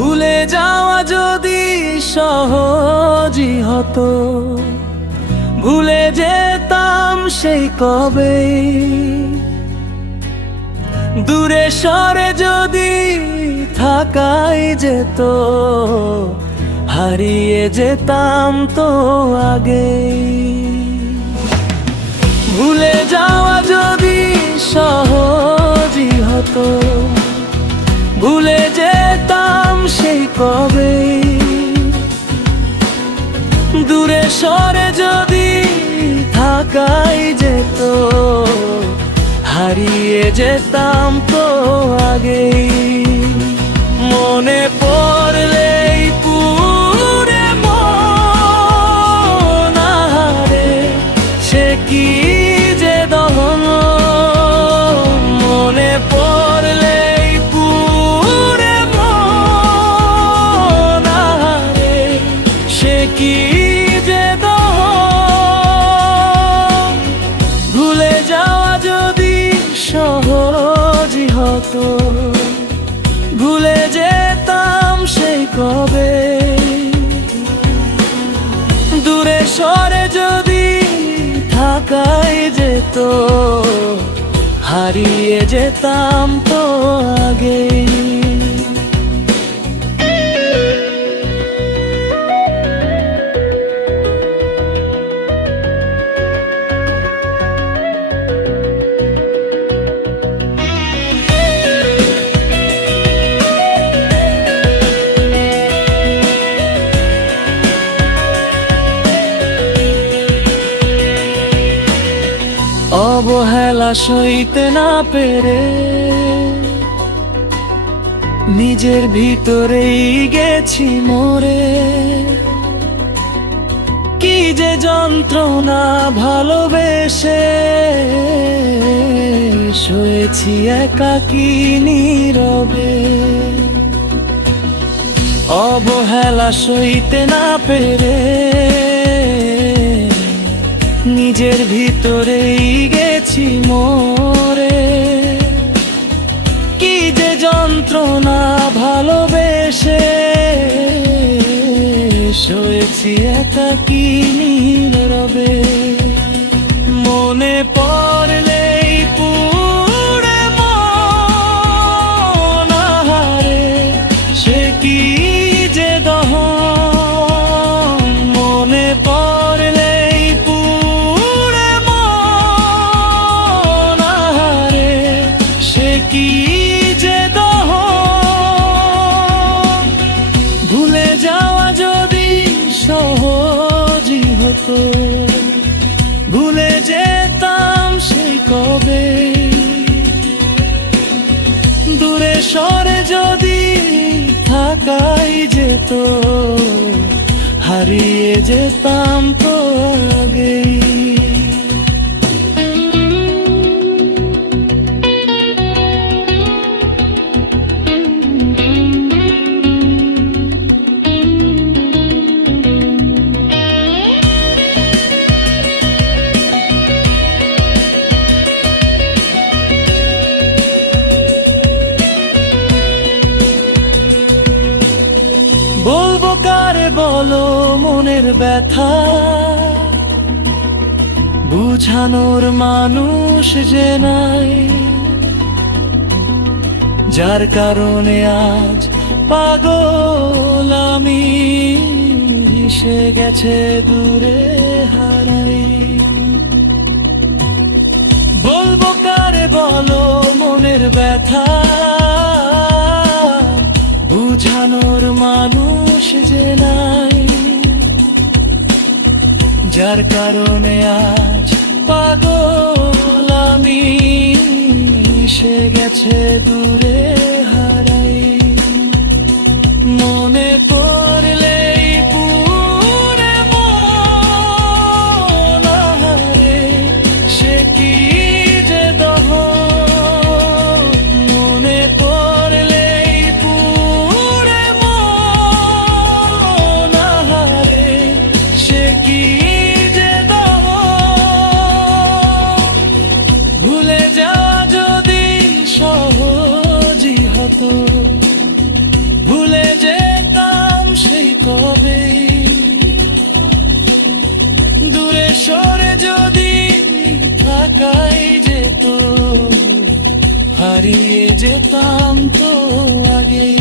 ভুলে যাওয়া যদি সহজই হতো, ভুলে যেতাম সেই কবে। দূরে সরে যদি থাকাই যেত, হারিয়ে যেতাম তো আগে। ভুলে যাওয়া যদি সহজই হতো, ভুলে যেতাম সেই কবে। দূরে সরে যদি থাকাই যেত, হারিয়ে যেতাম তো আগেই। মনে পড়লেই পুরে মন হারে, সে কি যে দহন। মনে পড়লেই পুরে মন হারে, সে কি যে দহন। ভুলে যাওয়া যদি সহজই হতো, ভুলে যেতাম সেই কবে। দূরে সরে যদি থাকাই যেত, হারিয়ে যেতাম তো আগেই। অবহেলা সইতে না পেরে নিজের ভিতরেই গেছি মরে। কি যে যন্ত্রণা ভালোবেসে, সয়েছি একাকী নীরবে। অবহেলা সইতে না পেরে নিজের ভিতরেই গেছি মরে। কি যে যন্ত্রণা ভালোবেসে, সয়েছি একাকী নীরবে। মনে পড়লেই পুরে মন হারে, সে কি যে দহন। মনে পড়লেই পুরে মন হারে, সে কি যে দহন। ভুলে যাওয়া যদি সহজই হতো, ভুলে যেতাম সেই কবে। দূরে সরে যদি থাকাই যেত, হারিয়ে যেতাম তো আগেই। বলবো কারে বলো মনের ব্যথা, বুঝানোর মানুষ যে নাই। যার কারণে আজ পাগল আমি, সে গেছে দূরে হারাই। বলবো কারে বলো মনের ব্যথা, বুঝানোর মানুষ যে নাই। যার কারণে আজ পাগল আমি, সে গেছে দূরে হারাই। মনে পড়লেই পুরে মন হারে, সে কি যে দহন। মনে পড়লেই পুরে মন হারে, সে কি যে দহন। ভুলে যাওয়া যদি সহজই হতো, ভুলে যে একাই যেত, হারিয়ে যেতাম তো আগে।